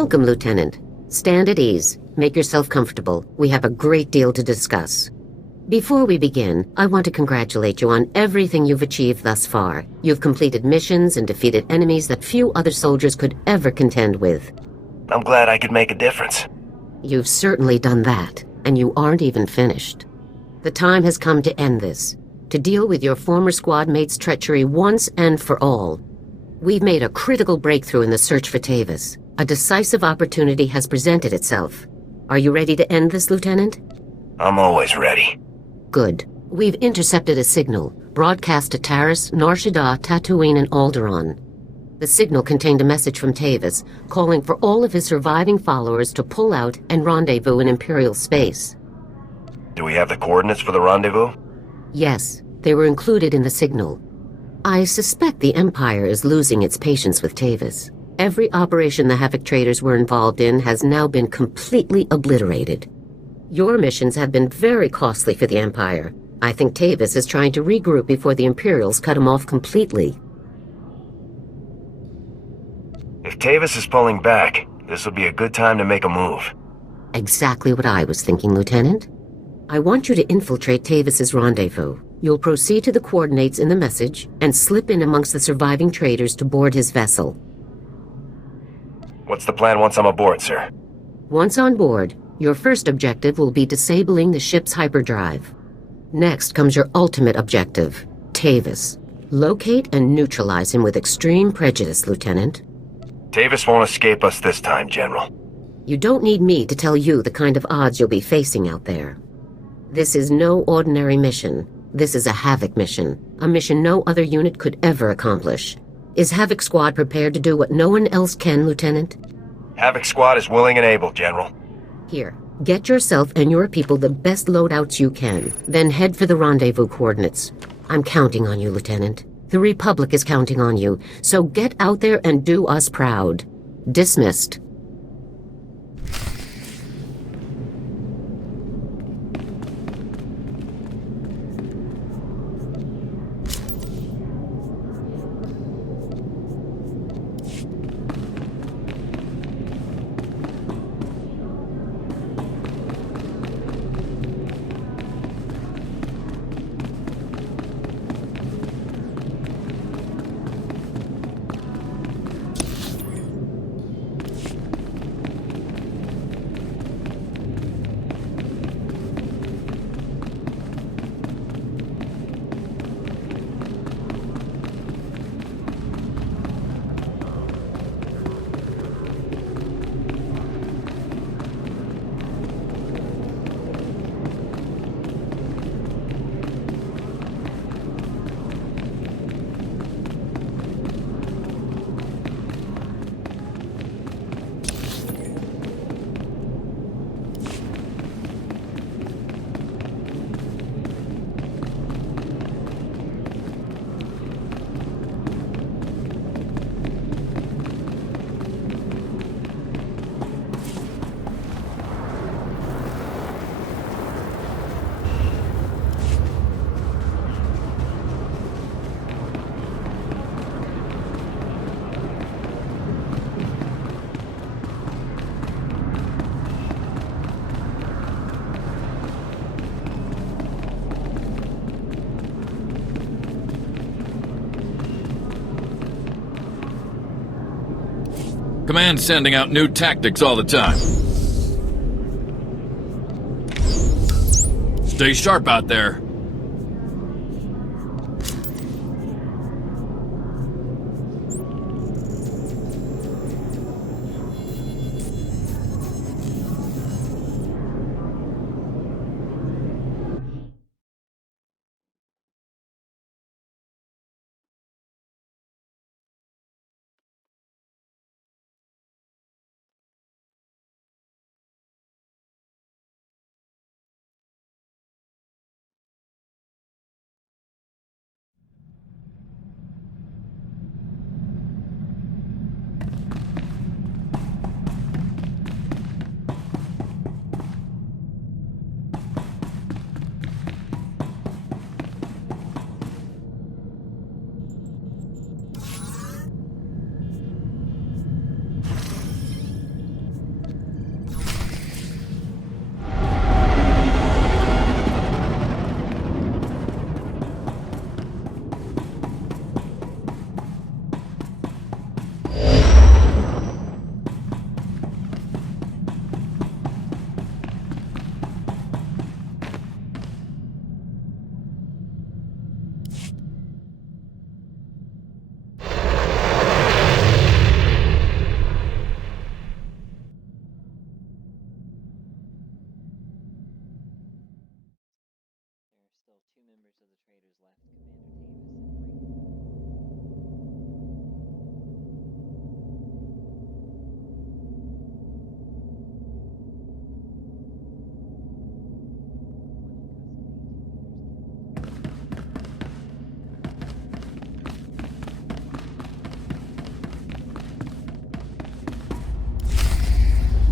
Welcome, Lieutenant. Stand at ease. Make yourself comfortable. We have a great deal to discuss. Before we begin, I want to congratulate you on everything you've achieved thus far. You've completed missions and defeated enemies that few other soldiers could ever contend with. I'm glad I could make a difference. You've certainly done that, and you aren't even finished. The time has come to end this, to deal with your former squad mate's treachery once and for all. We've made a critical breakthrough in the search for Tavus. A decisive opportunity has presented itself. Are you ready to end this, Lieutenant? I'm always ready. Good. We've intercepted a signal, broadcast to Taris, Nar Shaddaa, Tatooine, and Alderaan. The signal contained a message from Tavus, calling for all of his surviving followers to pull out and rendezvous in Imperial space. Do we have the coordinates for the rendezvous? Yes, they were included in the signal. I suspect the Empire is losing its patience with Tavus. Every operation the Havoc traders were involved in has now been completely obliterated. Your missions have been very costly for the Empire. I think Tavus is trying to regroup before the Imperials cut him off completely. If Tavus is pulling back, this will be a good time to make a move. Exactly what I was thinking, Lieutenant. I want you to infiltrate Tavus's rendezvous. You'll proceed to the coordinates in the message and slip in amongst the surviving traders to board his vessel. What's the plan once I'm aboard, sir? Once on board, your first objective will be disabling the ship's hyperdrive. Next comes your ultimate objective, Tavus. Locate and neutralize him with extreme prejudice, Lieutenant. Tavus won't escape us this time, General. You don't need me to tell you the kind of odds you'll be facing out there. This is no ordinary mission. This is a Havoc mission, a mission no other unit could ever accomplish. Is Havoc Squad prepared to do what no one else can, Lieutenant? Havoc Squad is willing and able, General. Here, get yourself and your people the best loadouts you can, then head for the rendezvous coordinates. I'm counting on you, Lieutenant. The Republic is counting on you, so get out there and do us proud. Dismissed. Command's sending out new tactics all the time. Stay sharp out there.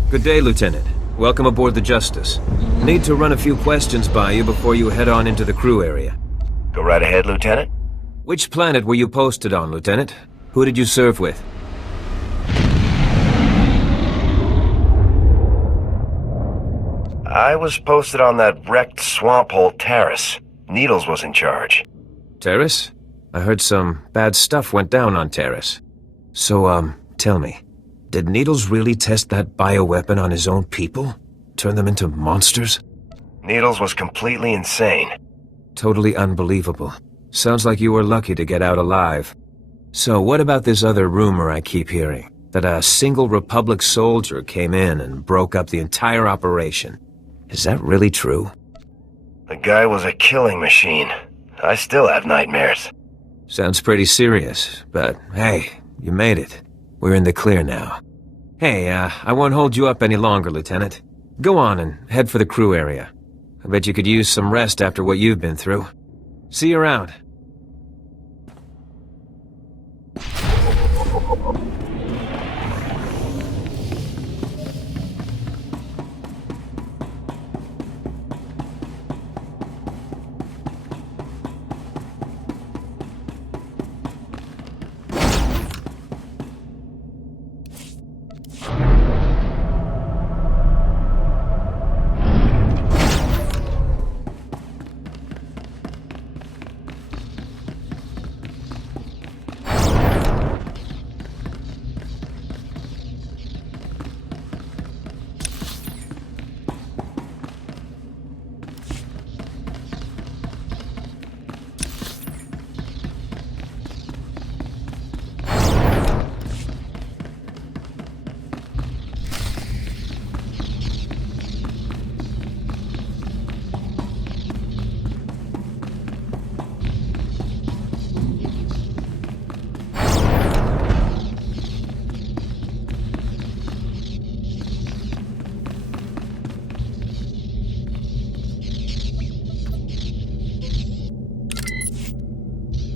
Good day, Lieutenant. Welcome aboard the Justice. Need to run a few questions by you before you head on into the crew area. Go right ahead, Lieutenant. Which planet were you posted on, Lieutenant? Who did you serve with? I was posted on that wrecked swamp hole Terrace. Needles was in charge. Terrace? I heard some bad stuff went down on Terrace. So, tell me, did Needles really test that bioweapon on his own people? Turn them into monsters? Needles was completely insane. Totally unbelievable. Sounds like you were lucky to get out alive. So what about this other rumor I keep hearing? That a single Republic soldier came in and broke up the entire operation. Is that really true? The guy was a killing machine. I still have nightmares. Sounds pretty serious, but hey, you made it. We're in the clear now. Hey, I won't hold you up any longer, Lieutenant. Go on and head for the crew area. I bet you could use some rest after what you've been through. See you around.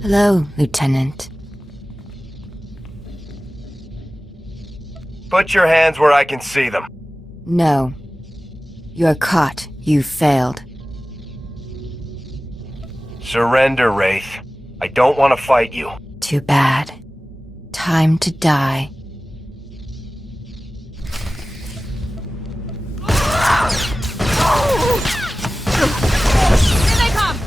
Hello, Lieutenant. Put your hands where I can see them. No. You're caught. You failed. Surrender, Wraith. I don't want to fight you. Too bad. Time to die. Here they come!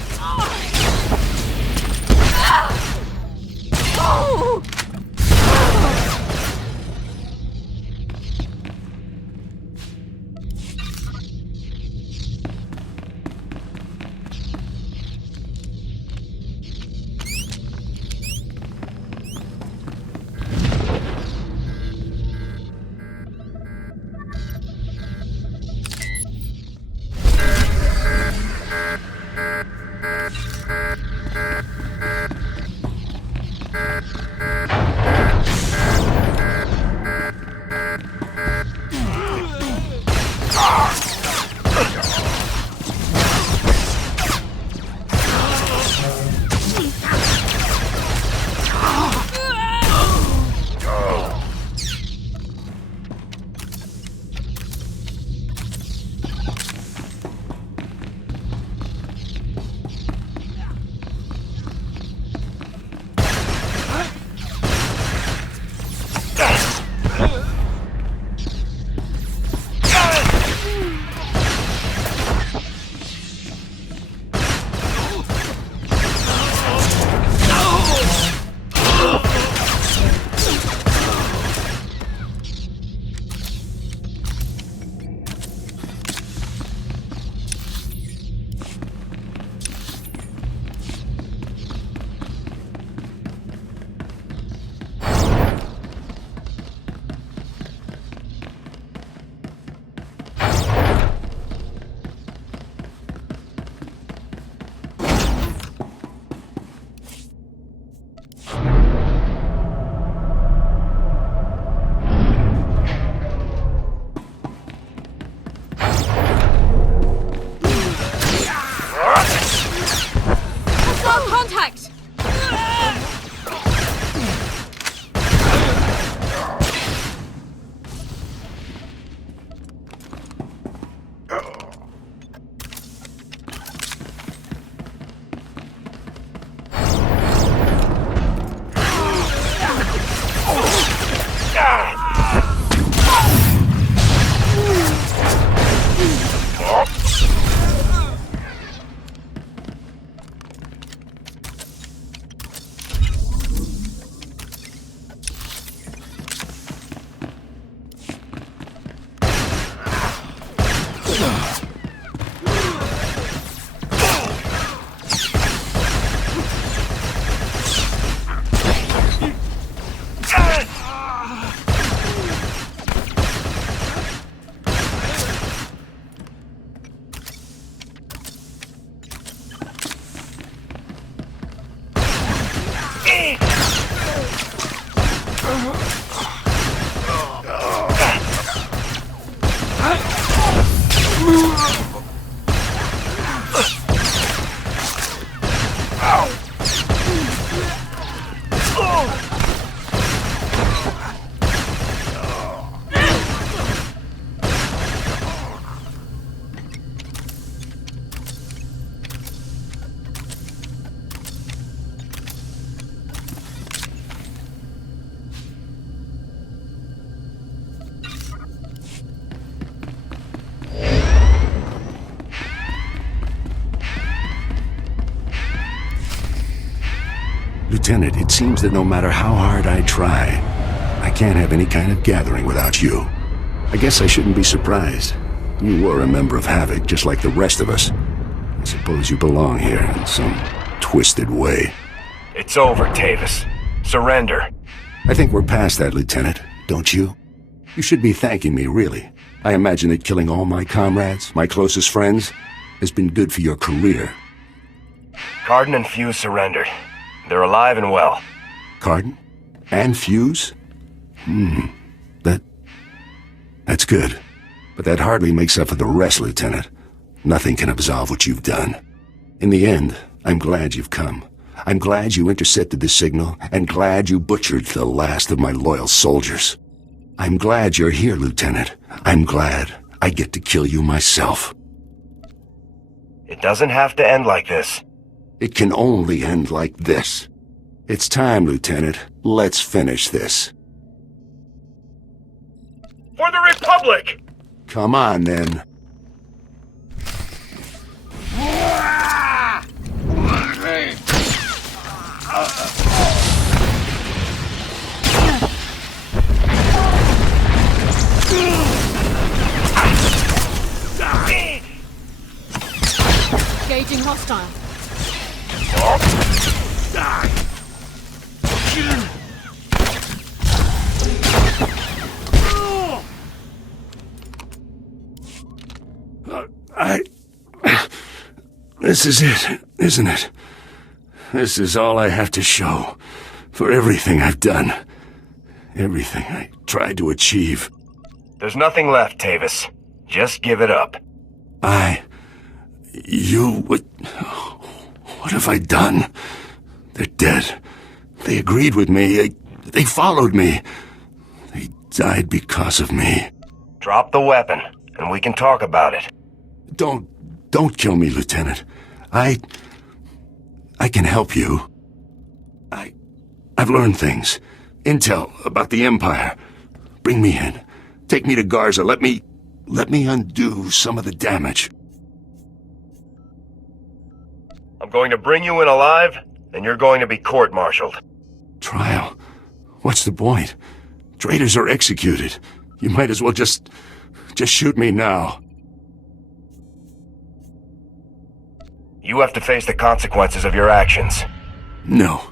Lieutenant, it seems that no matter how hard I try, I can't have any kind of gathering without you. I guess I shouldn't be surprised. You were a member of Havoc, just like the rest of us. I suppose you belong here in some twisted way. It's over, Tavus. Surrender. I think we're past that, Lieutenant, don't you? You should be thanking me, really. I imagine that killing all my comrades, my closest friends, has been good for your career. Cardin and Fuse surrendered. They're alive and well. Cardin? And Fuse? That's good. But that hardly makes up for the rest, Lieutenant. Nothing can absolve what you've done. In the end, I'm glad you've come. I'm glad you intercepted the signal, and glad you butchered the last of my loyal soldiers. I'm glad you're here, Lieutenant. I'm glad I get to kill you myself. It doesn't have to end like this. It can only end like this. It's time, Lieutenant. Let's finish this. For the Republic! Come on, then. Engaging hostile. This is it, isn't it? This is all I have to show for everything I've done. Everything I tried to achieve. There's nothing left, Tavus. Just give it up. What have I done? They're dead. They agreed with me. They followed me. They died because of me. Drop the weapon, and we can talk about it. Don't kill me, Lieutenant. I can help you. I've learned things. Intel about the Empire. Bring me in. Take me to Garza. Let me undo some of the damage. I'm going to bring you in alive, and you're going to be court-martialed. Trial? What's the point? Traitors are executed. You might as well just shoot me now. You have to face the consequences of your actions. No.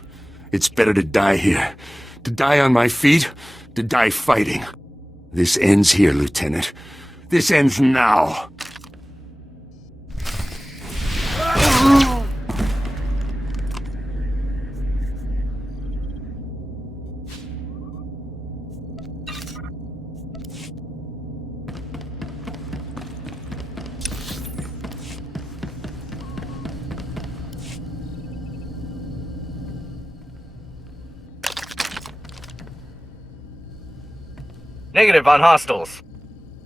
It's better to die here. To die on my feet, to die fighting. This ends here, Lieutenant. This ends now. Negative on hostiles.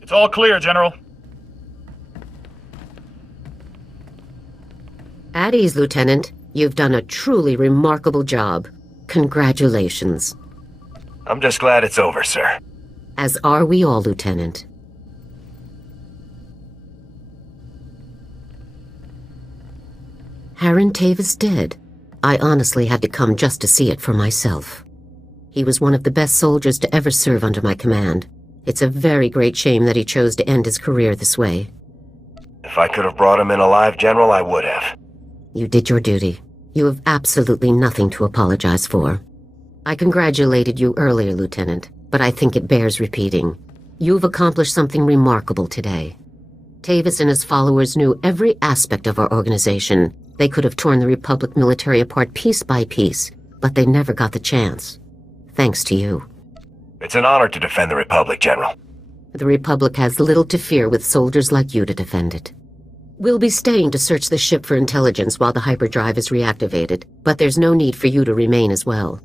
It's all clear, General. At ease, Lieutenant. You've done a truly remarkable job. Congratulations. I'm just glad it's over, sir. As are we all, Lieutenant. Harren Tavus dead. I honestly had to come just to see it for myself. He was one of the best soldiers to ever serve under my command. It's a very great shame that he chose to end his career this way. If I could have brought him in alive, General, I would have. You did your duty. You have absolutely nothing to apologize for. I congratulated you earlier, Lieutenant, but I think it bears repeating. You've accomplished something remarkable today. Tavus and his followers knew every aspect of our organization. They could have torn the Republic military apart piece by piece, but they never got the chance. Thanks to you. It's an honor to defend the Republic, General. The Republic has little to fear with soldiers like you to defend it. We'll be staying to search the ship for intelligence while the hyperdrive is reactivated, but there's no need for you to remain as well.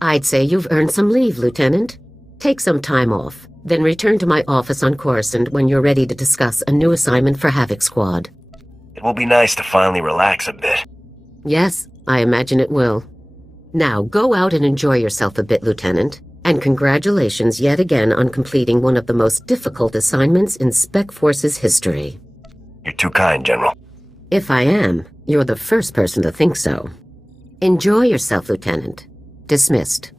I'd say you've earned some leave, Lieutenant. Take some time off, then return to my office on Coruscant when you're ready to discuss a new assignment for Havoc Squad. It will be nice to finally relax a bit. Yes, I imagine it will. Now, go out and enjoy yourself a bit, Lieutenant. And congratulations yet again on completing one of the most difficult assignments in Spec Force's history. You're too kind, General. If I am, you're the first person to think so. Enjoy yourself, Lieutenant. Dismissed.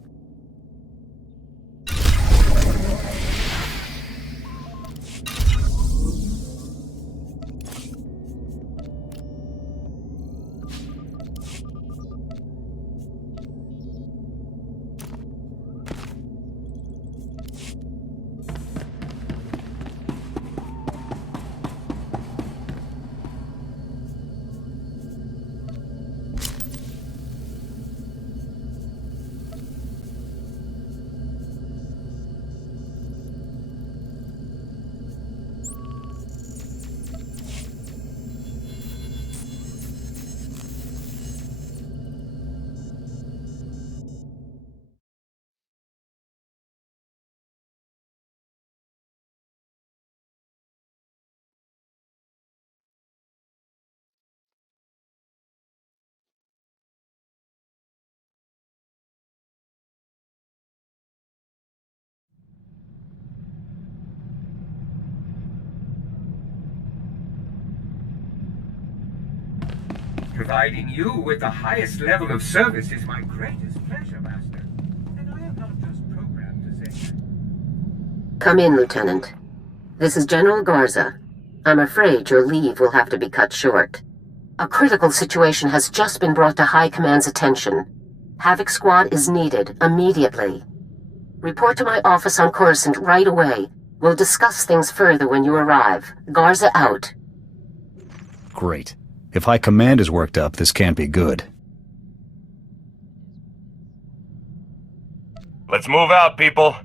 Providing you with the highest level of service is my greatest pleasure, Master. And I am not just programmed to say that. Come in, Lieutenant. This is General Garza. I'm afraid your leave will have to be cut short. A critical situation has just been brought to High Command's attention. Havoc Squad is needed immediately. Report to my office on Coruscant right away. We'll discuss things further when you arrive. Garza out. Great. If High Command is worked up, this can't be good. Let's move out, people.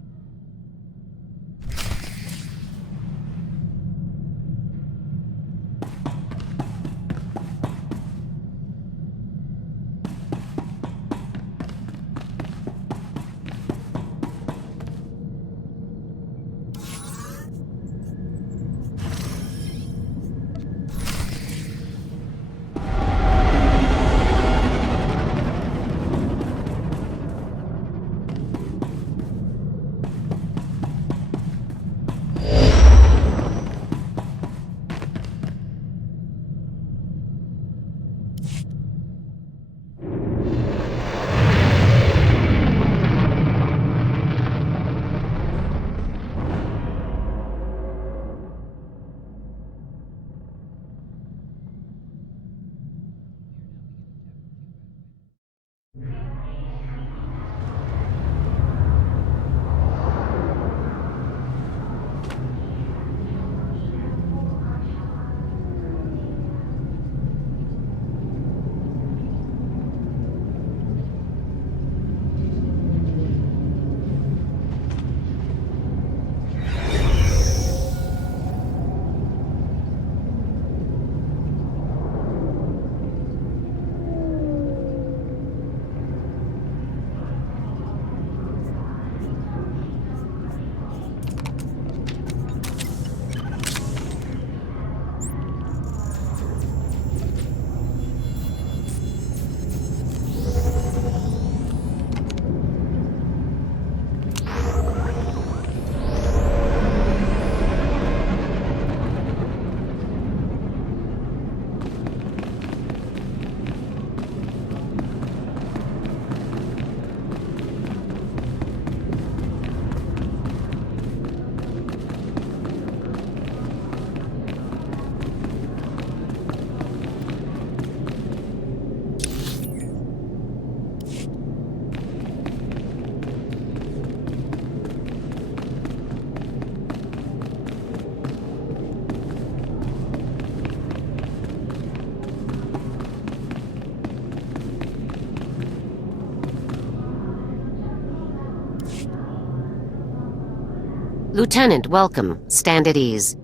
Lieutenant, welcome. Stand at ease.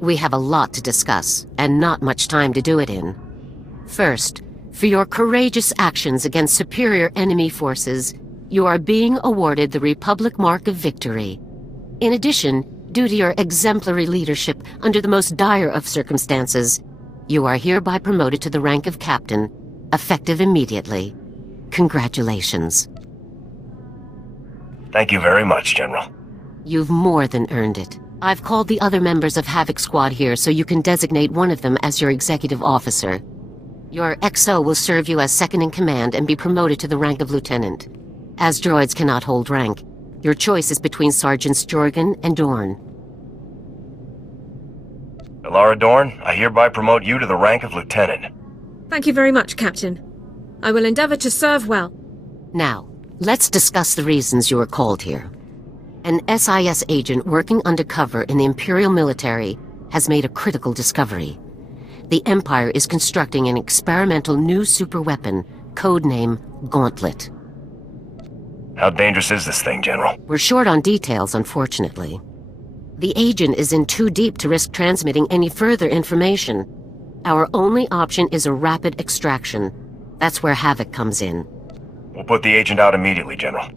We have a lot to discuss, and not much time to do it in. First, for your courageous actions against superior enemy forces, you are being awarded the Republic Mark of Victory. In addition, due to your exemplary leadership under the most dire of circumstances, you are hereby promoted to the rank of Captain, effective immediately. Congratulations. Thank you very much, General. You've more than earned it. I've called the other members of Havoc Squad here so you can designate one of them as your executive officer. Your XO will serve you as second-in-command and be promoted to the rank of lieutenant. As droids cannot hold rank, your choice is between Sergeants Jorgen and Dorn. Alara Dorn, I hereby promote you to the rank of lieutenant. Thank you very much, Captain. I will endeavor to serve well. Now, let's discuss the reasons you were called here. An SIS agent working undercover in the Imperial military has made a critical discovery. The Empire is constructing an experimental new superweapon, codename Gauntlet. How dangerous is this thing, General? We're short on details, unfortunately. The agent is in too deep to risk transmitting any further information. Our only option is a rapid extraction. That's where Havoc comes in. We'll put the agent out immediately, General.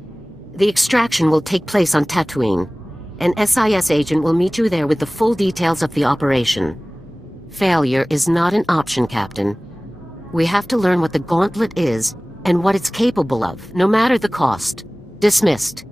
The extraction will take place on Tatooine. An SIS agent will meet you there with the full details of the operation. Failure is not an option, Captain. We have to learn what the Gauntlet is and what it's capable of, no matter the cost. Dismissed.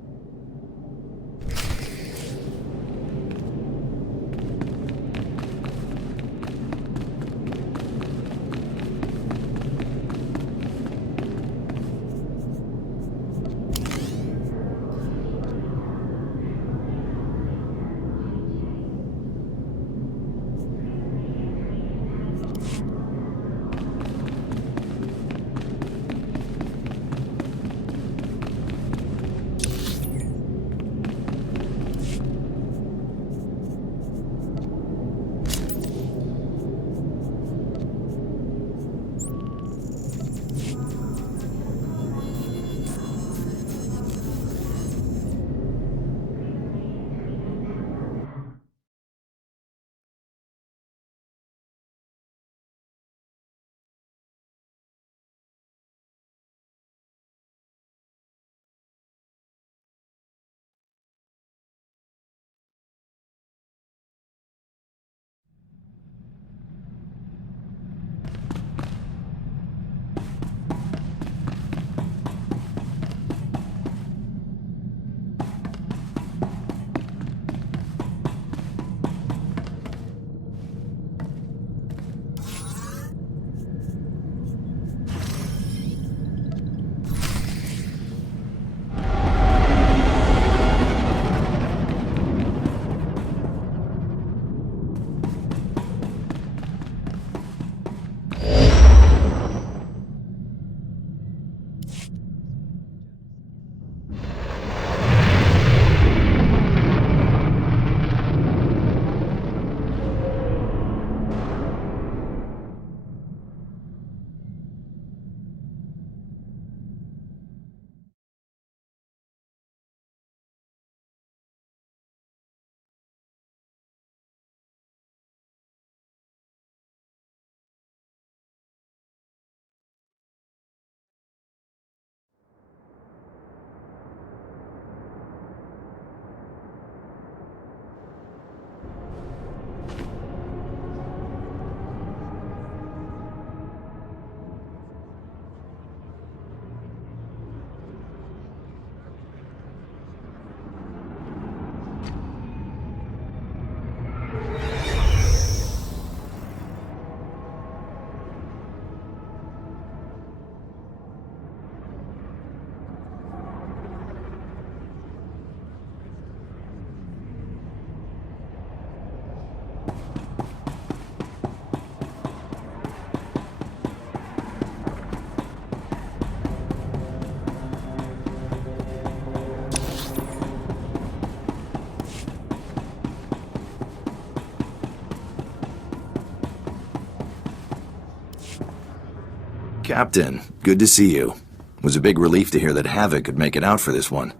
Captain, good to see you. It was a big relief to hear that Havoc could make it out for this one.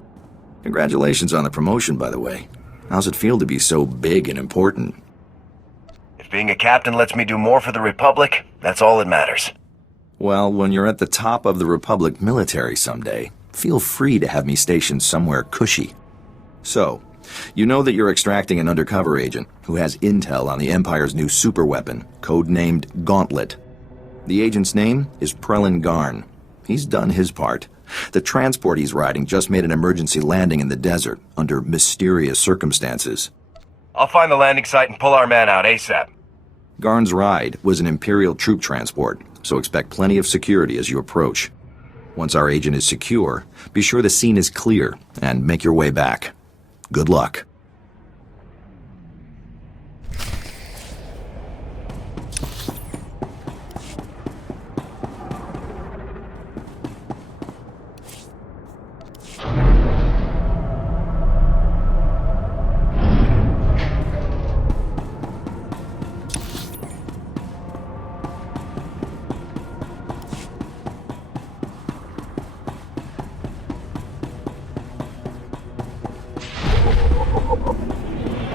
Congratulations on the promotion, by the way. How's it feel to be so big and important? If being a captain lets me do more for the Republic, that's all that matters. Well, when you're at the top of the Republic military someday, feel free to have me stationed somewhere cushy. So, you know that you're extracting an undercover agent who has intel on the Empire's new superweapon, codenamed Gauntlet. The agent's name is Prelin Garn. He's done his part. The transport he's riding just made an emergency landing in the desert under mysterious circumstances. I'll find the landing site and pull our man out ASAP. Garn's ride was an Imperial troop transport, so expect plenty of security as you approach. Once our agent is secure, be sure the scene is clear and make your way back. Good luck.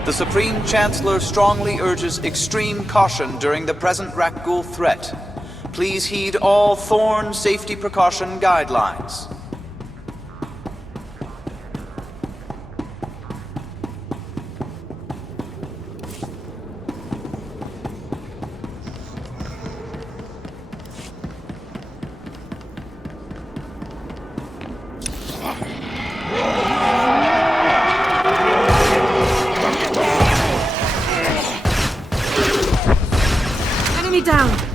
The Supreme Chancellor strongly urges extreme caution during the present Rakghoul threat. Please heed all Thorn safety precaution guidelines. Enemy down!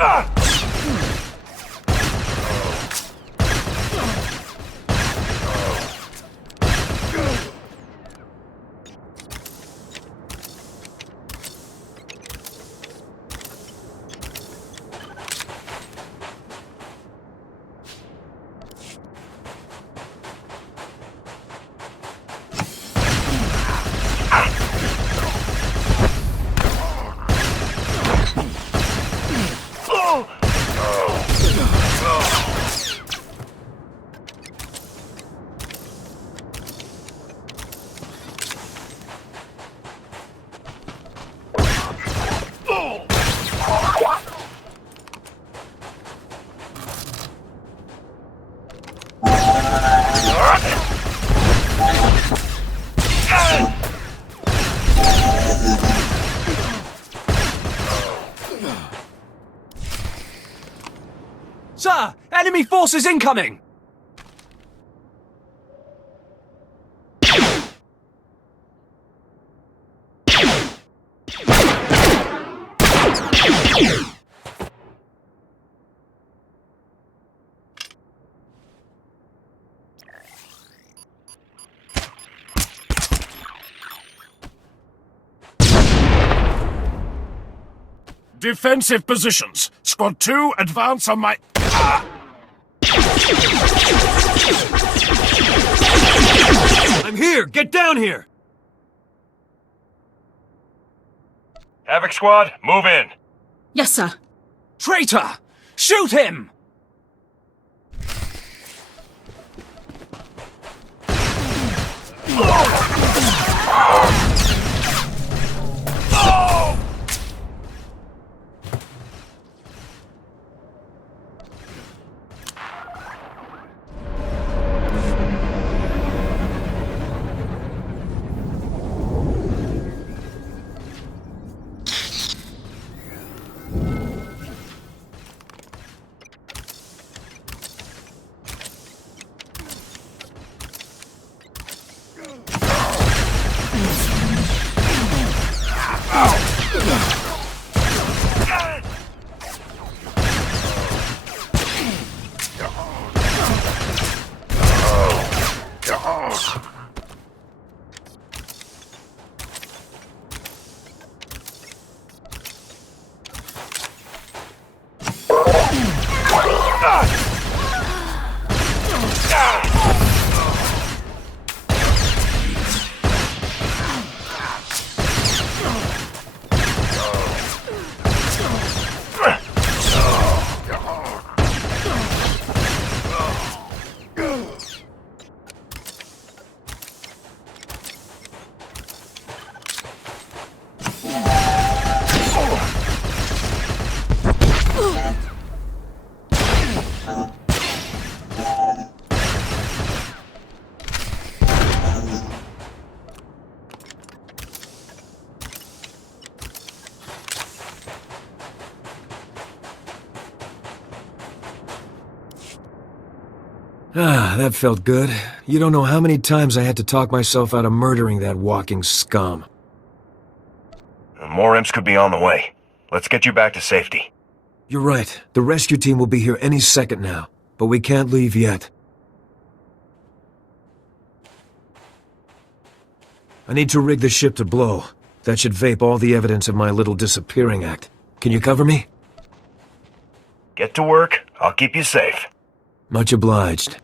Sir! Enemy forces incoming! Defensive positions. Squad 2, advance on my... I'm here! Get down here! Havoc Squad, move in. Yes, sir. Traitor! Shoot him! Ah, that felt good. You don't know how many times I had to talk myself out of murdering that walking scum. More imps could be on the way. Let's get you back to safety. You're right. The rescue team will be here any second now, but we can't leave yet. I need to rig the ship to blow. That should vape all the evidence of my little disappearing act. Can you cover me? Get to work. I'll keep you safe. Much obliged.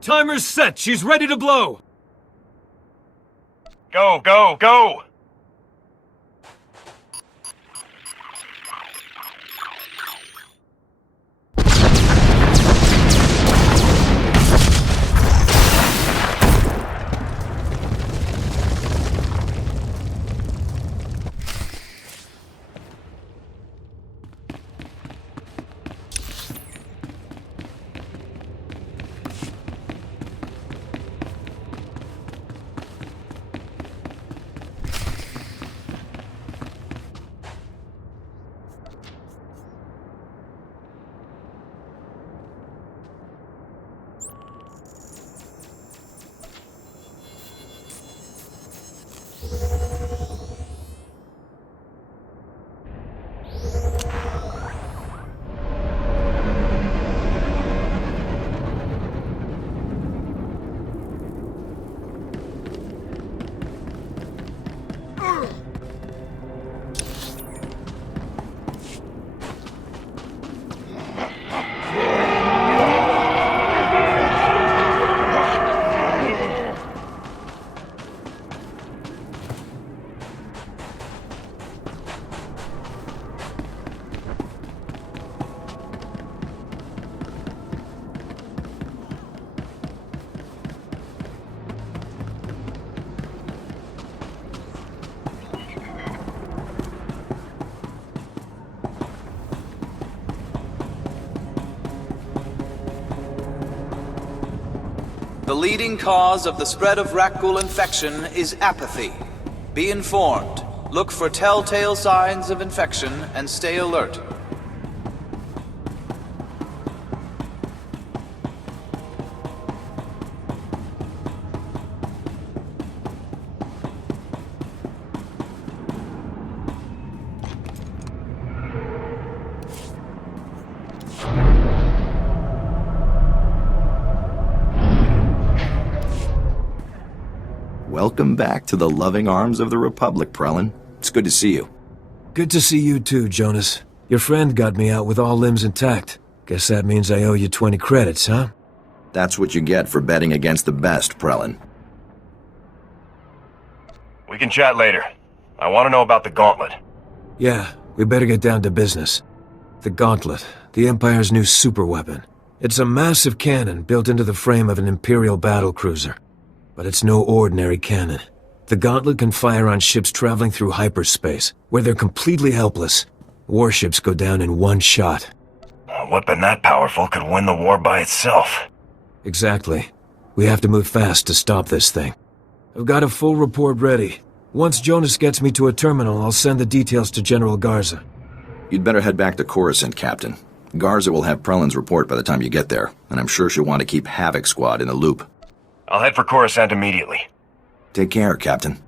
Timer's set. She's ready to blow. Go, go, go! The leading cause of the spread of Rakghoul infection is apathy. Be informed. Look for telltale signs of infection and stay alert. Welcome back to the loving arms of the Republic, Prelin. It's good to see you. Good to see you too, Jonas. Your friend got me out with all limbs intact. Guess that means I owe you 20 credits, huh? That's what you get for betting against the best, Prelin. We can chat later. I want to know about the Gauntlet. Yeah, we better get down to business. The Gauntlet, the Empire's new superweapon. It's a massive cannon built into the frame of an Imperial battlecruiser. But it's no ordinary cannon. The Gauntlet can fire on ships traveling through hyperspace, where they're completely helpless. Warships go down in one shot. A weapon that powerful could win the war by itself. Exactly. We have to move fast to stop this thing. I've got a full report ready. Once Jonas gets me to a terminal, I'll send the details to General Garza. You'd better head back to Coruscant, Captain. Garza will have Prelin's report by the time you get there, and I'm sure she'll want to keep Havoc Squad in the loop. I'll head for Coruscant immediately. Take care, Captain.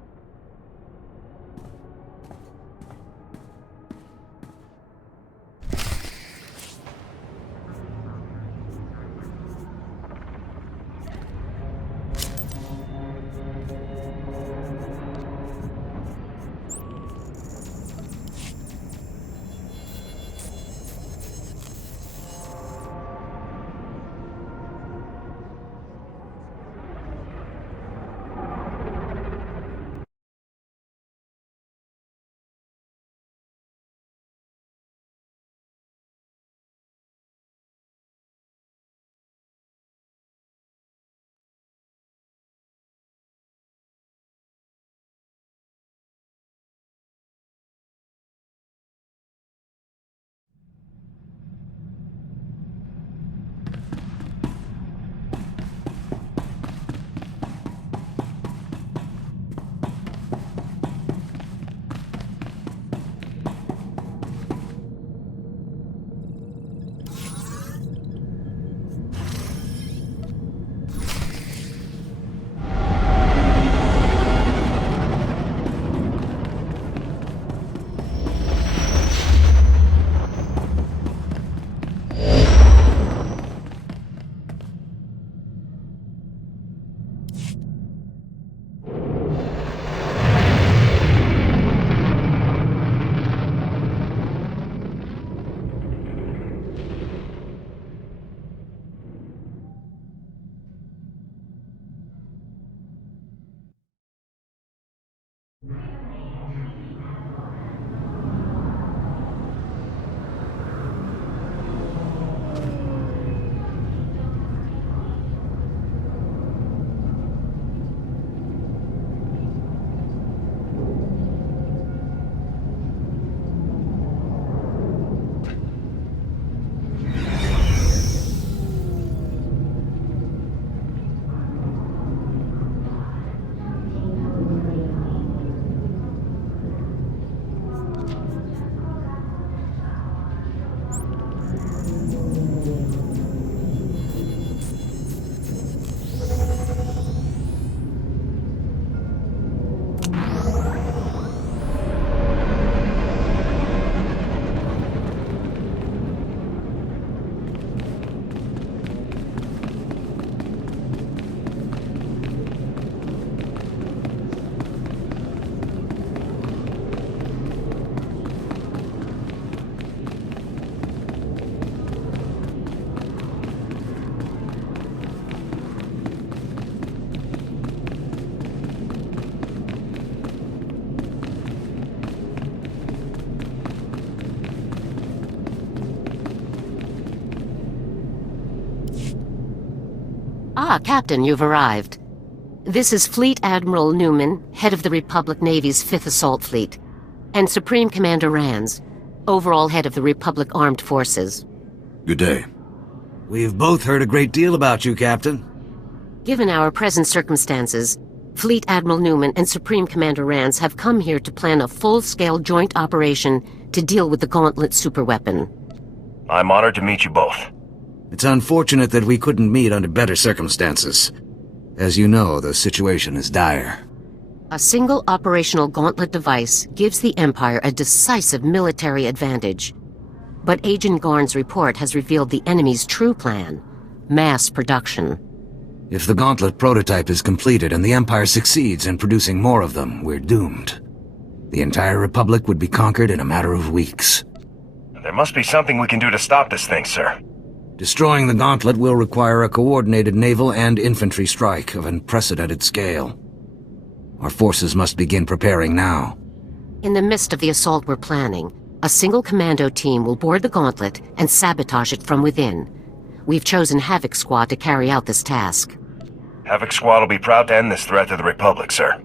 Ah, Captain, you've arrived. This is Fleet Admiral Newman, head of the Republic Navy's 5th Assault Fleet, and Supreme Commander Rands, overall head of the Republic Armed Forces. Good day. We've both heard a great deal about you, Captain. Given our present circumstances, Fleet Admiral Newman and Supreme Commander Rands have come here to plan a full-scale joint operation to deal with the Gauntlet superweapon. I'm honored to meet you both. It's unfortunate that we couldn't meet under better circumstances. As you know, the situation is dire. A single operational Gauntlet device gives the Empire a decisive military advantage. But Agent Gorn's report has revealed the enemy's true plan: mass production. If the Gauntlet prototype is completed and the Empire succeeds in producing more of them, we're doomed. The entire Republic would be conquered in a matter of weeks. There must be something we can do to stop this thing, sir. Destroying the Gauntlet will require a coordinated naval and infantry strike of unprecedented scale. Our forces must begin preparing now. In the midst of the assault we're planning, a single commando team will board the Gauntlet and sabotage it from within. We've chosen Havoc Squad to carry out this task. Havoc Squad will be proud to end this threat to the Republic, sir.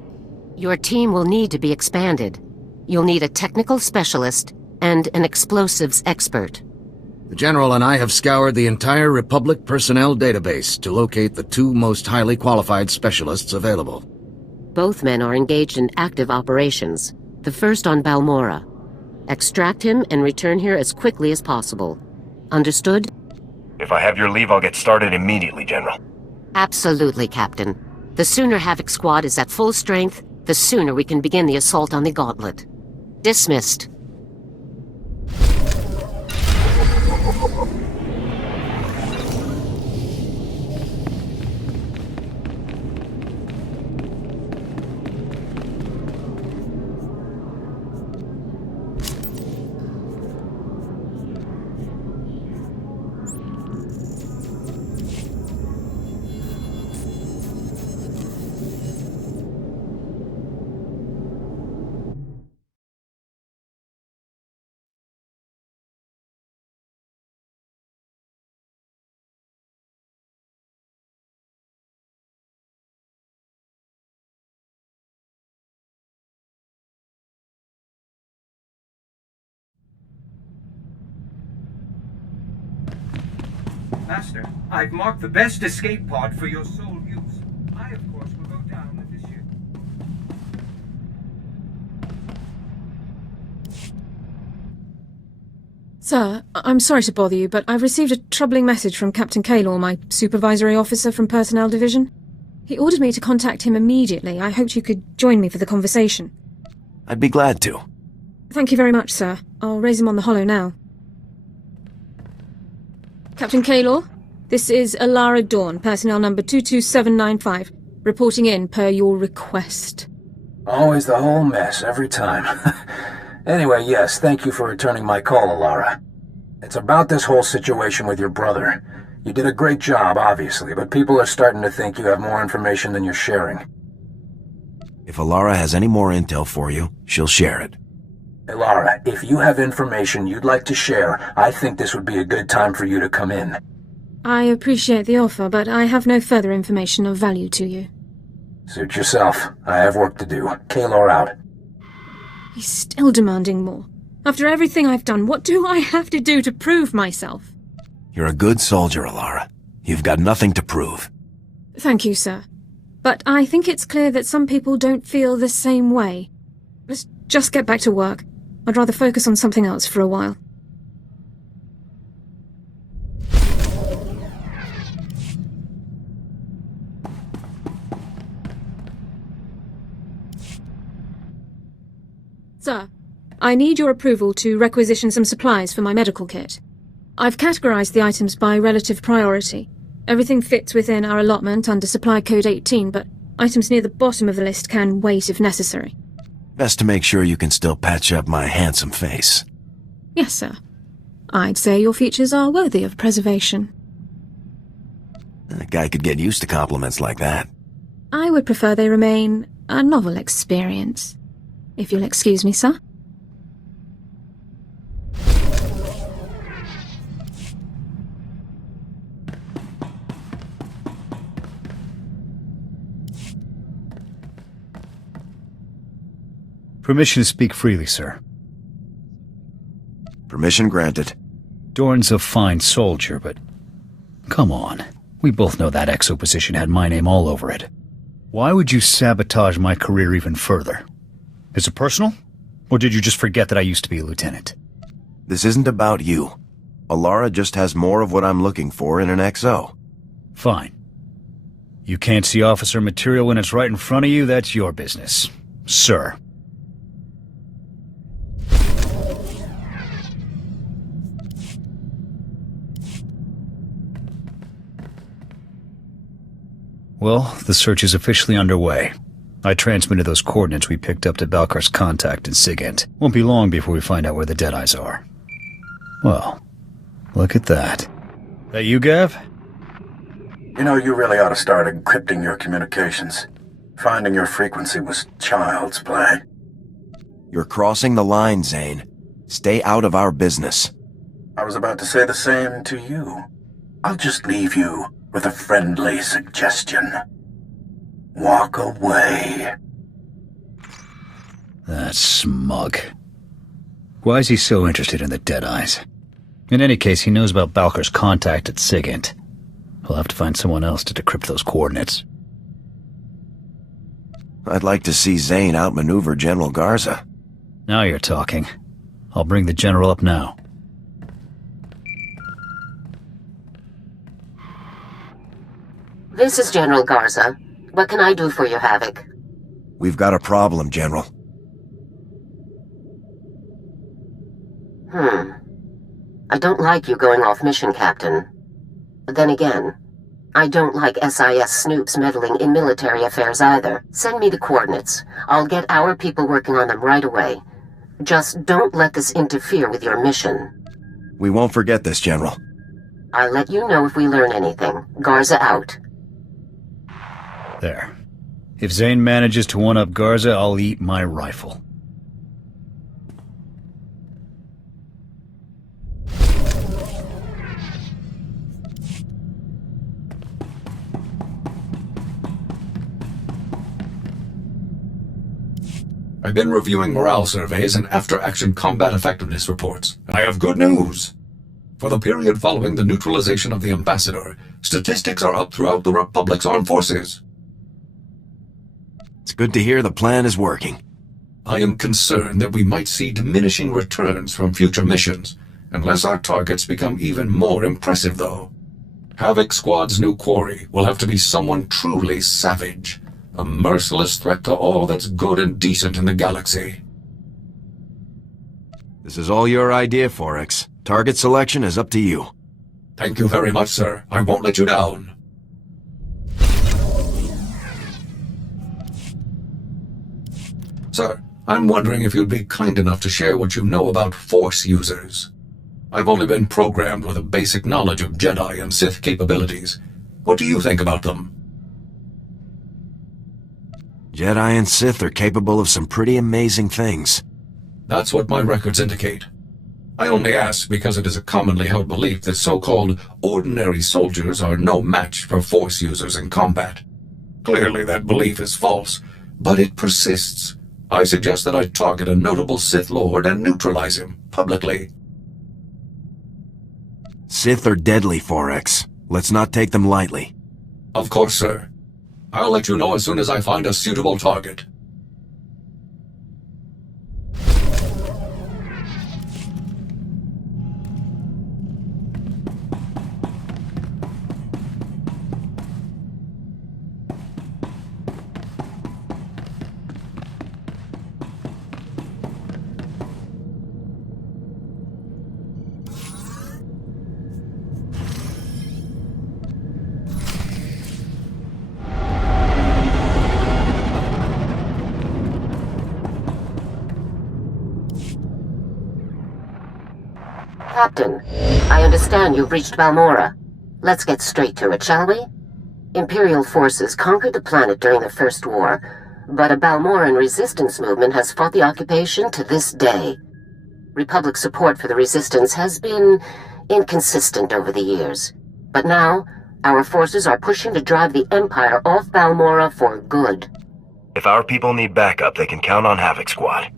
Your team will need to be expanded. You'll need a technical specialist and an explosives expert. The General and I have scoured the entire Republic personnel database to locate the two most highly qualified specialists available. Both men are engaged in active operations, the first on Balmora. Extract him and return here as quickly as possible. Understood? If I have your leave, I'll get started immediately, General. Absolutely, Captain. The sooner Havoc Squad is at full strength, the sooner we can begin the assault on the Gauntlet. Dismissed. Master, I've marked the best escape pod for your sole use. I, of course, will go down with this ship. Sir, I'm sorry to bother you, but I've received a troubling message from Captain Kaylor, my supervisory officer from Personnel Division. He ordered me to contact him immediately. I hoped you could join me for the conversation. I'd be glad to. Thank you very much, sir. I'll raise him on the holo now. Captain Kaylor, this is Alara Dawn, personnel number 22795, reporting in per your request. Always the whole mess, every time. Anyway, yes, thank you for returning my call, Alara. It's about this whole situation with your brother. You did a great job, obviously, but people are starting to think you have more information than you're sharing. If Alara has any more intel for you, she'll share it. Alara, if you have information you'd like to share, I think this would be a good time for you to come in. I appreciate the offer, but I have no further information of value to you. Suit yourself. I have work to do. Kaylor out. He's still demanding more. After everything I've done, what do I have to do to prove myself? You're a good soldier, Alara. You've got nothing to prove. Thank you, sir. But I think it's clear that some people don't feel the same way. Let's just get back to work. I'd rather focus on something else for a while. Sir, I need your approval to requisition some supplies for my medical kit. I've categorized the items by relative priority. Everything fits within our allotment under Supply Code 18, but items near the bottom of the list can wait if necessary. Best to make sure you can still patch up my handsome face. Yes, sir. I'd say your features are worthy of preservation. A guy could get used to compliments like that. I would prefer they remain a novel experience. If you'll excuse me, sir. Permission to speak freely, sir. Permission granted. Dorn's a fine soldier, but... Come on. We both know that exo position had my name all over it. Why would you sabotage my career even further? Is it personal? Or did you just forget that I used to be a lieutenant? This isn't about you. Alara just has more of what I'm looking for in an XO. Fine. You can't see officer material when it's right in front of you, that's your business. Sir. Well, the search is officially underway. I transmitted those coordinates we picked up to Balkar's contact in Sigint. Won't be long before we find out where the Deadeyes are. Well, look at that. That you, Gav? You know, you really ought to start encrypting your communications. Finding your frequency was child's play. You're crossing the line, Zane. Stay out of our business. I was about to say the same to you. I'll just leave you with a friendly suggestion. Walk away. That's smug. Why is he so interested in the Deadeyes? In any case, he knows about Balkar's contact at Sigint. He'll have to find someone else to decrypt those coordinates. I'd like to see Zane outmaneuver General Garza. Now you're talking. I'll bring the General up now. This is General Garza. What can I do for you, Havoc? We've got a problem, General. I don't like you going off mission, Captain. Then again, I don't like SIS snoops meddling in military affairs either. Send me the coordinates. I'll get our people working on them right away. Just don't let this interfere with your mission. We won't forget this, General. I'll let you know if we learn anything. Garza out. There. If Zane manages to one-up Garza, I'll eat my rifle. I've been reviewing morale surveys and after-action combat effectiveness reports. I have good news. For the period following the neutralization of the Ambassador, statistics are up throughout the Republic's armed forces. It's good to hear the plan is working. I am concerned that we might see diminishing returns from future missions, unless our targets become even more impressive, though. Havoc Squad's new quarry will have to be someone truly savage, a merciless threat to all that's good and decent in the galaxy. This is all your idea, Forex. Target selection is up to you. Thank you very much, sir. I won't let you down. Sir, I'm wondering if you'd be kind enough to share what you know about Force users. I've only been programmed with a basic knowledge of Jedi and Sith capabilities. What do you think about them? Jedi and Sith are capable of some pretty amazing things. That's what my records indicate. I only ask because it is a commonly held belief that so-called ordinary soldiers are no match for Force users in combat. Clearly that belief is false, but it persists. I suggest that I target a notable Sith Lord and neutralize him, publicly. Sith are deadly, 4X. Let's not take them lightly. Of course, sir. I'll let you know as soon as I find a suitable target. Captain, I understand you've reached Balmorra. Let's get straight to it, shall we? Imperial forces conquered the planet during the First War, but a Balmorran resistance movement has fought the occupation to this day. Republic support for the resistance has been inconsistent over the years, but now our forces are pushing to drive the Empire off Balmorra for good. If our people need backup, they can count on Havoc Squad.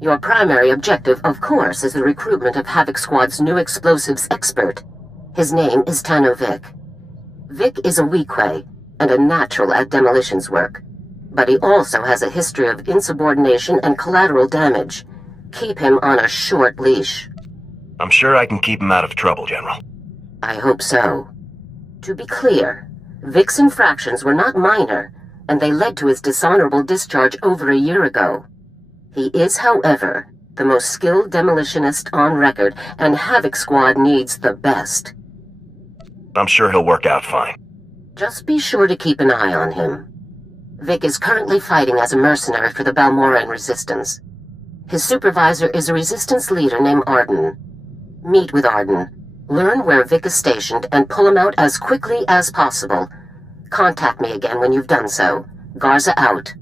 Your primary objective, of course, is the recruitment of Havoc Squad's new explosives expert. His name is Tano Vic. Vic is a Weequay, and a natural at demolitions work. But he also has a history of insubordination and collateral damage. Keep him on a short leash. I'm sure I can keep him out of trouble, General. I hope so. To be clear, Vic's infractions were not minor, and they led to his dishonorable discharge over a year ago. He is, however, the most skilled demolitionist on record, and Havoc Squad needs the best. I'm sure he'll work out fine. Just be sure to keep an eye on him. Vic is currently fighting as a mercenary for the Balmorran Resistance. His supervisor is a Resistance leader named Arden. Meet with Arden, learn where Vic is stationed, and pull him out as quickly as possible. Contact me again when you've done so. Garza out.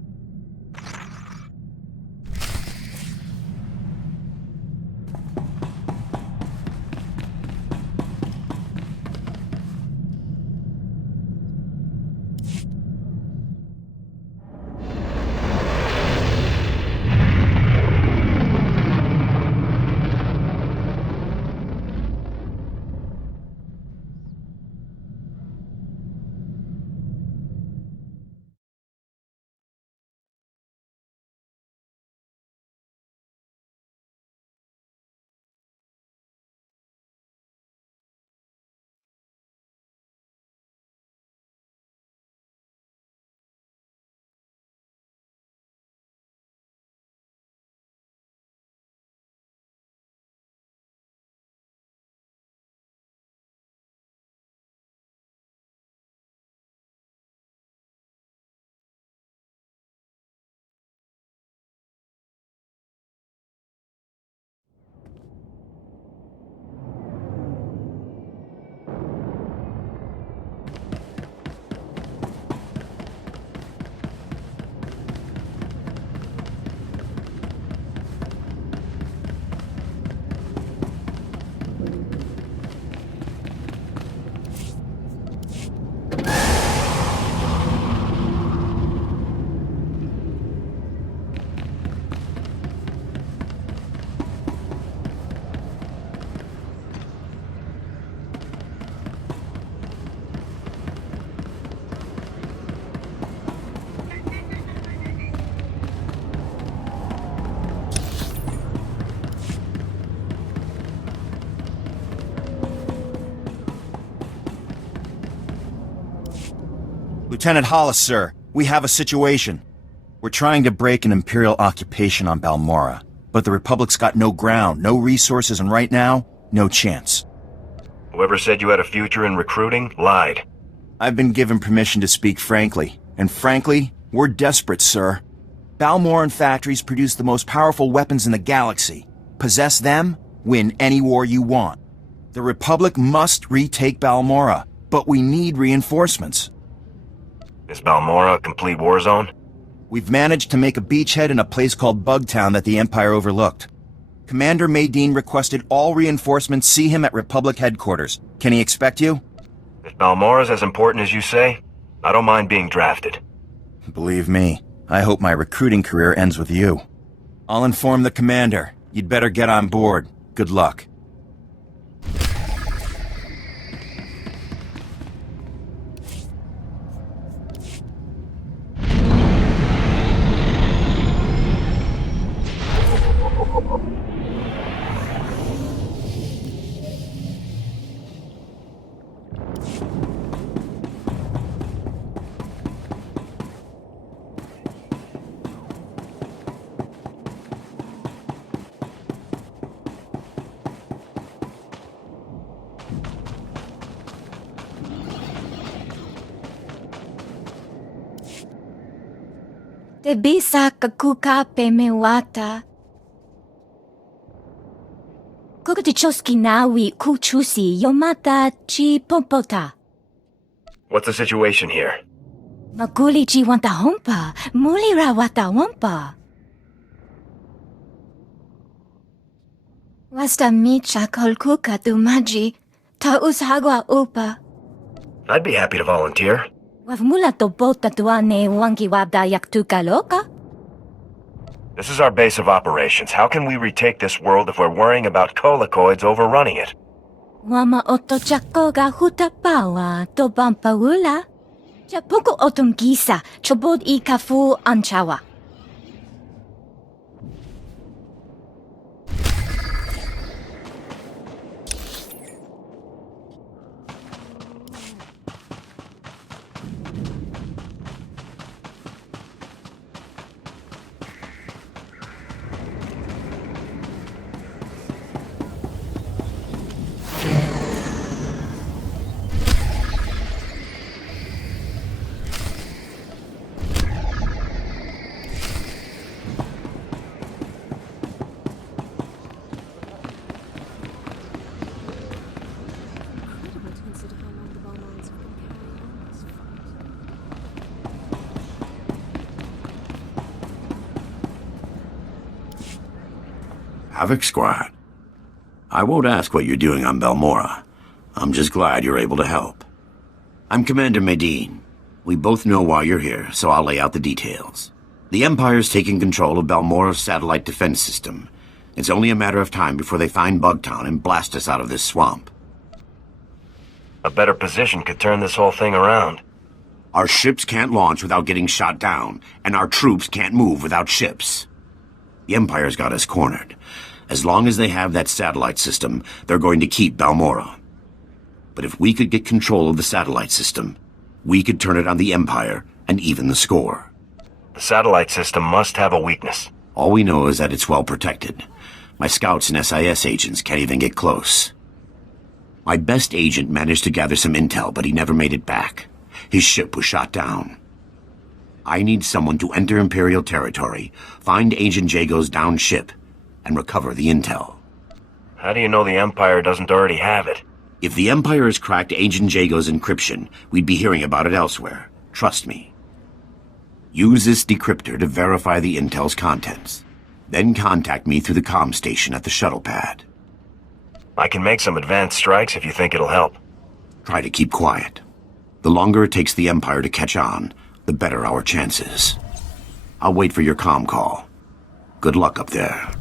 Lieutenant Hollis, sir, we have a situation. We're trying to break an Imperial occupation on Balmorra, but the Republic's got no ground, no resources, and right now, no chance. Whoever said you had a future in recruiting lied. I've been given permission to speak frankly, and frankly, we're desperate, sir. Balmorran factories produce the most powerful weapons in the galaxy. Possess them, win any war you want. The Republic must retake Balmorra, but we need reinforcements. Is Balmorra a complete war zone? We've managed to make a beachhead in a place called Bugtown that the Empire overlooked. Commander Maydeen requested all reinforcements see him at Republic headquarters. Can he expect you? If Balmora's as important as you say, I don't mind being drafted. Believe me, I hope my recruiting career ends with you. I'll inform the commander. You'd better get on board. Good luck. Te bisa kakuka pemewata. Kukatichoski nawi kuchusi yomata chi pompota. What's the situation here? Maguli chi wanta hompa, mulira wata wampa. Wasta micha kolkuka tumaji, taus hagwa upa. I'd be happy to volunteer. Wavmula to bota tuane wangi wabda yaktuka loka? This is our base of operations. How can we retake this world if we're worrying about colicoids overrunning it? Wama oto chakoga hutapawa to bampaula. Chapuko otum gisa, chobod I kafu anchawa. Havoc Squad. I won't ask what you're doing on Balmora. I'm just glad you're able to help. I'm Commander Maydeen. We both know why you're here, so I'll lay out the details. The Empire's taking control of Balmora's satellite defense system. It's only a matter of time before they find Bugtown and blast us out of this swamp. A better position could turn this whole thing around. Our ships can't launch without getting shot down, and our troops can't move without ships. The Empire's got us cornered. As long as they have that satellite system, they're going to keep Balmora. But if we could get control of the satellite system, we could turn it on the Empire and even the score. The satellite system must have a weakness. All we know is that it's well protected. My scouts and SIS agents can't even get close. My best agent managed to gather some intel, but he never made it back. His ship was shot down. I need someone to enter Imperial territory, find Agent Jago's downed ship, and recover the intel. How do you know the Empire doesn't already have it? If the Empire has cracked Agent Jago's encryption, we'd be hearing about it elsewhere. Trust me. Use this decryptor to verify the intel's contents. Then contact me through the comm station at the shuttle pad. I can make some advanced strikes if you think it'll help. Try to keep quiet. The longer it takes the Empire to catch on, the better our chances. I'll wait for your comm call. Good luck up there.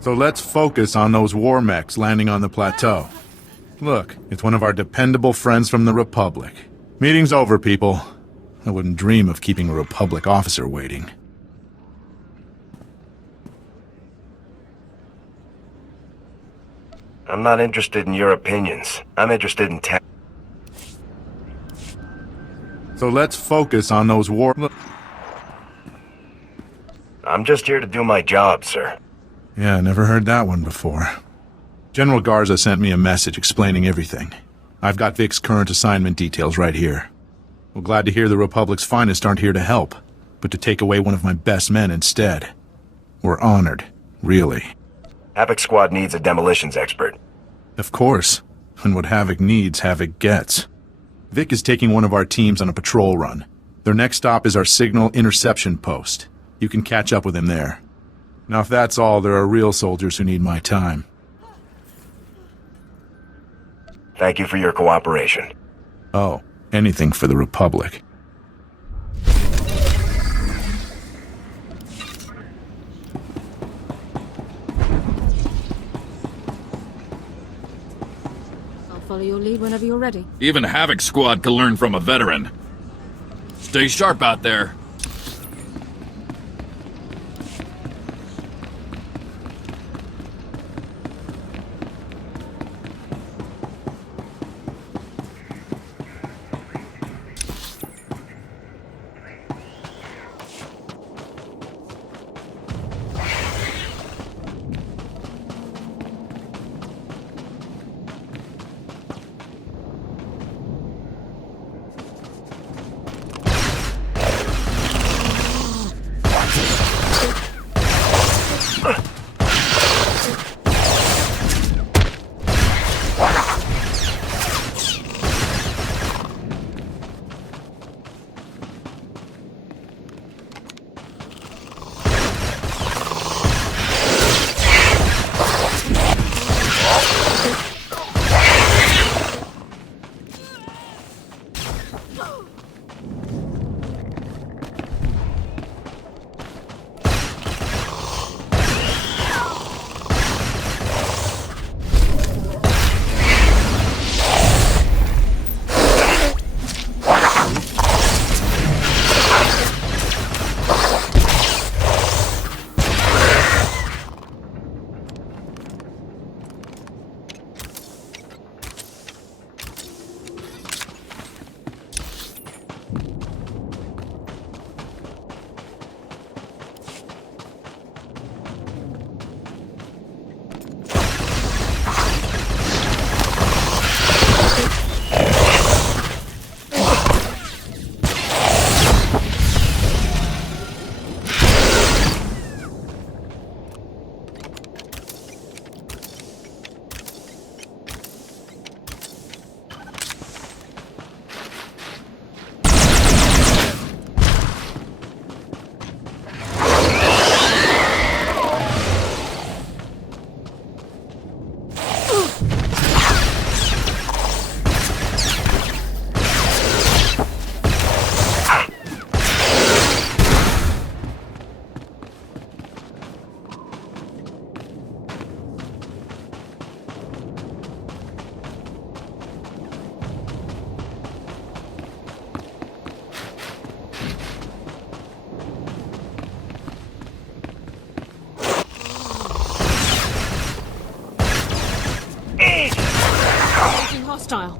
So let's focus on those war mechs landing on the plateau. Look, it's one of our dependable friends from the Republic. Meeting's over, people. I wouldn't dream of keeping a Republic officer waiting. I'm not interested in your opinions. I'm interested in tech. So let's focus on those war... I'm just here to do my job, sir. Yeah, never heard that one before. General Garza sent me a message explaining everything. I've got Vic's current assignment details right here. We're glad to hear the Republic's finest aren't here to help, but to take away one of my best men instead. We're honored, really. Havoc Squad needs a demolitions expert. Of course. And what Havoc needs, Havoc gets. Vic is taking one of our teams on a patrol run. Their next stop is our signal interception post. You can catch up with him there. Now if that's all, there are real soldiers who need my time. Thank you for your cooperation. Oh, anything for the Republic. I'll follow your lead whenever you're ready. Even Havoc Squad can learn from a veteran. Stay sharp out there. Hostile.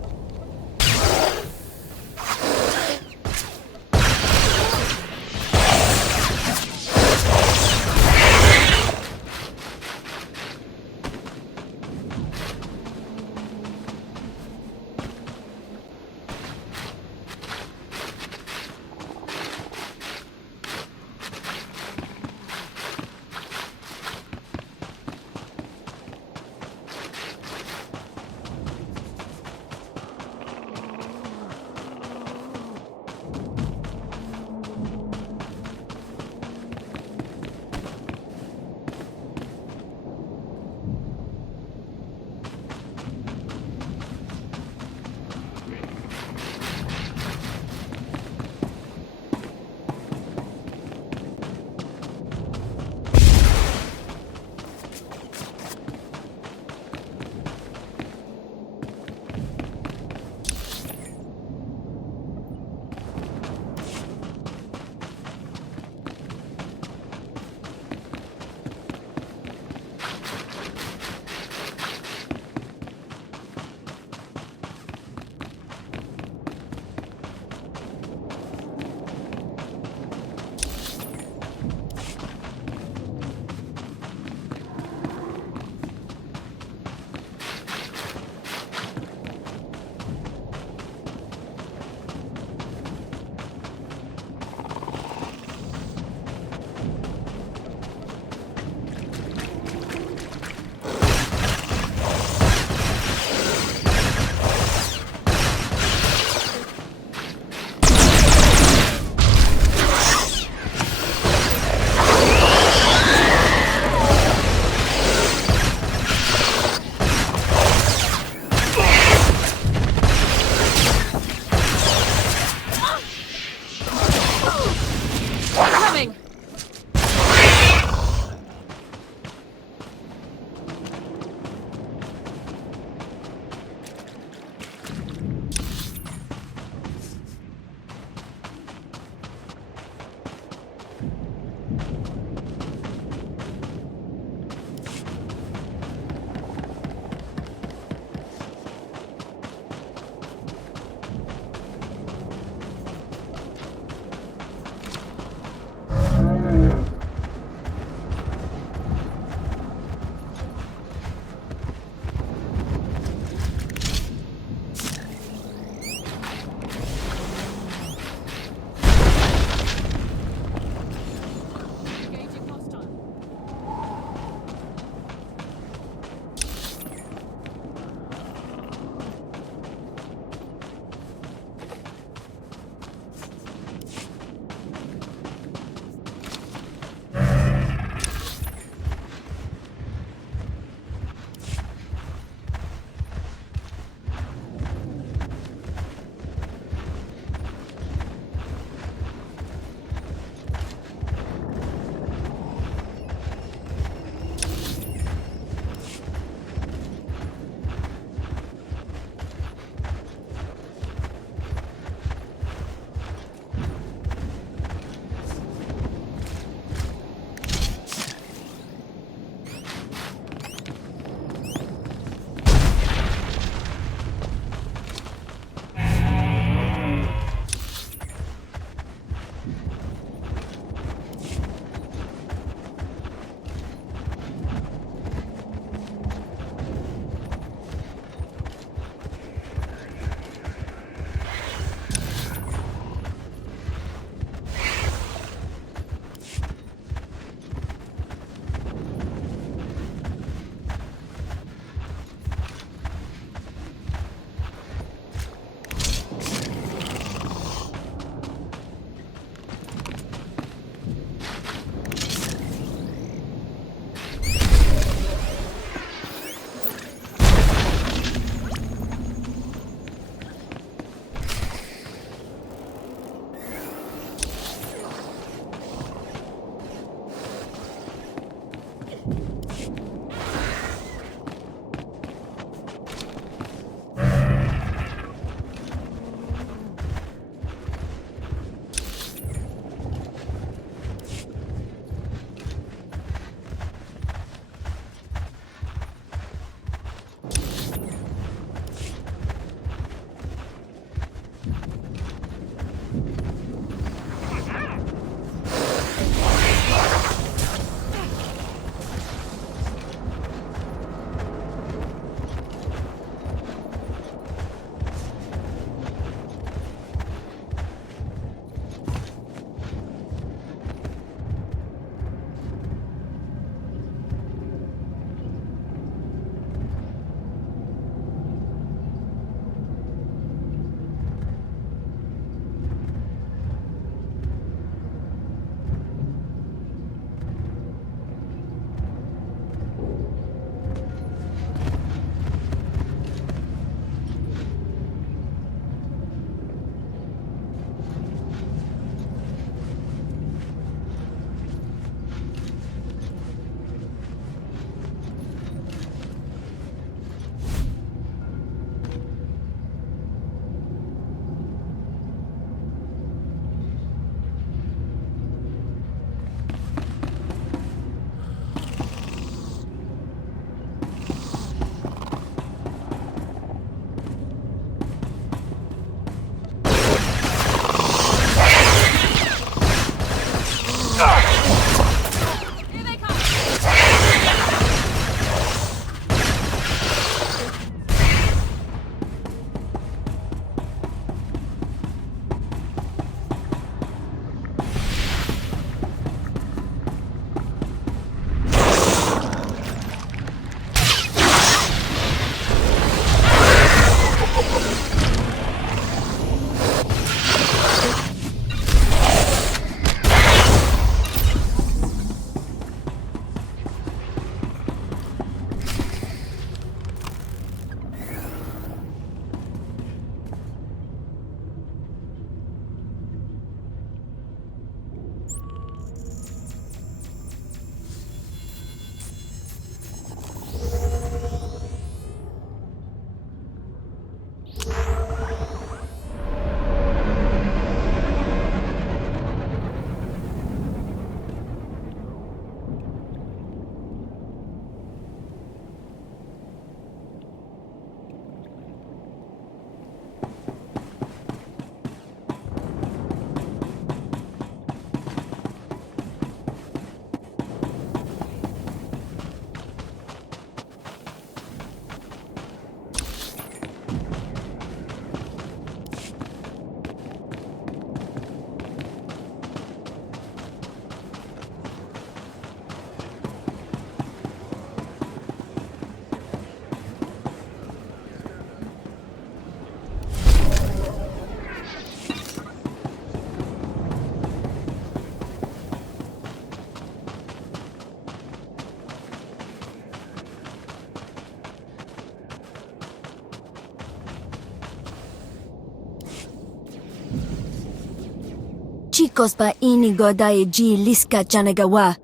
Chicos ba ini godai ji liska janagawa.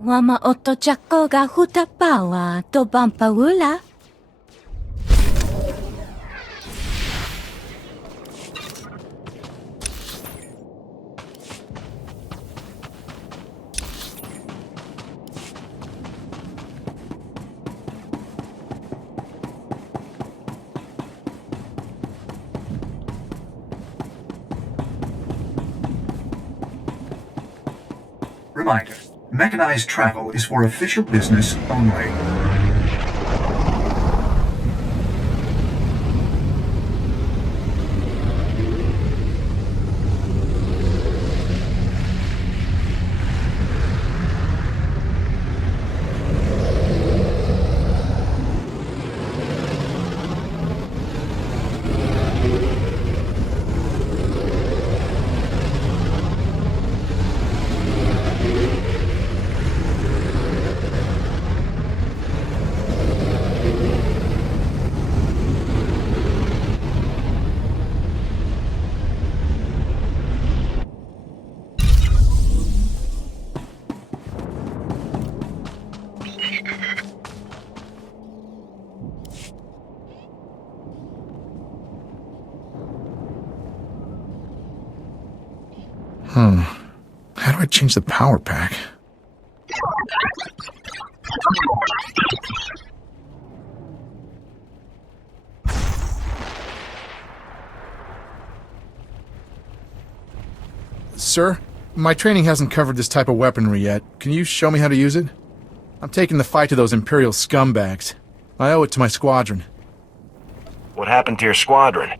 Wama oto chako ga hutapawa to bampaula. Reminder, mechanized travel is for official business only. How do I change the power pack? Sir, my training hasn't covered this type of weaponry yet. Can you show me how to use it? I'm taking the fight to those Imperial scumbags. I owe it to my squadron. What happened to your squadron?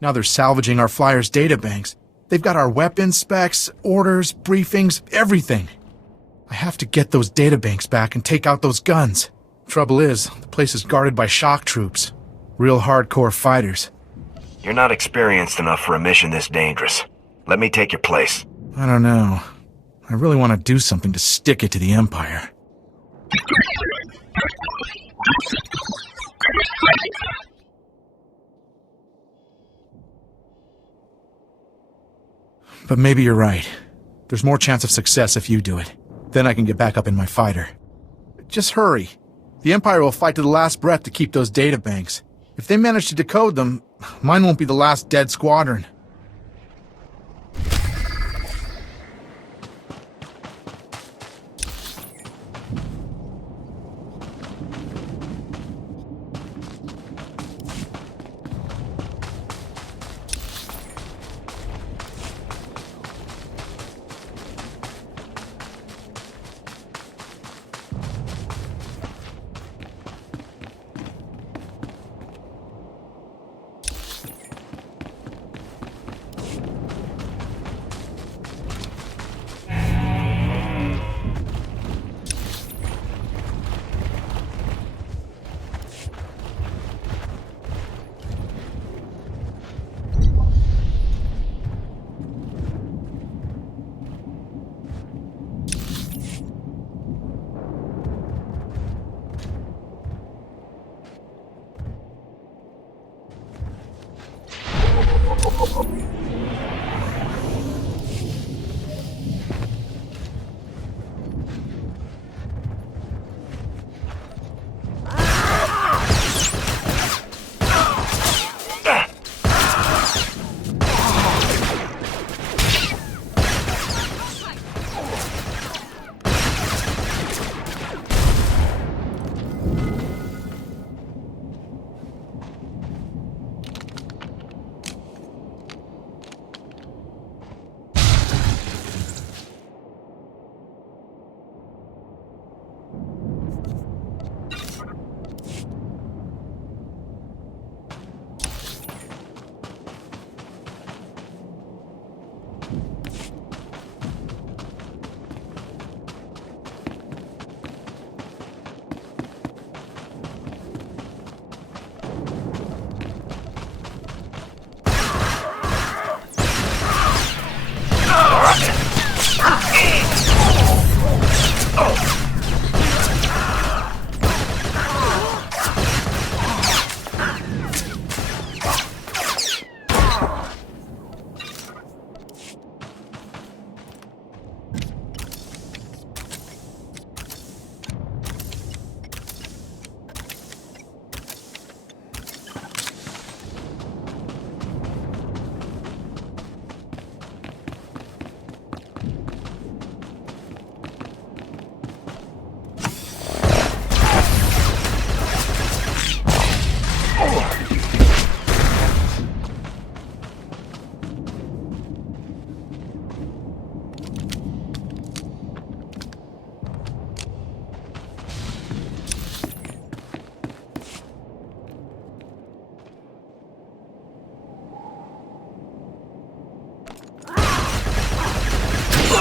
Now they're salvaging our flyers' databanks. They've got our weapons, specs, orders, briefings, everything. I have to get those databanks back and take out those guns. Trouble is, the place is guarded by shock troops. Real hardcore fighters. You're not experienced enough for a mission this dangerous. Let me take your place. I don't know. I really want to do something to stick it to the Empire. But maybe you're right. There's more chance of success if you do it. Then I can get back up in my fighter. Just hurry. The Empire will fight to the last breath to keep those databanks. If they manage to decode them, mine won't be the last dead squadron.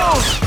Oh!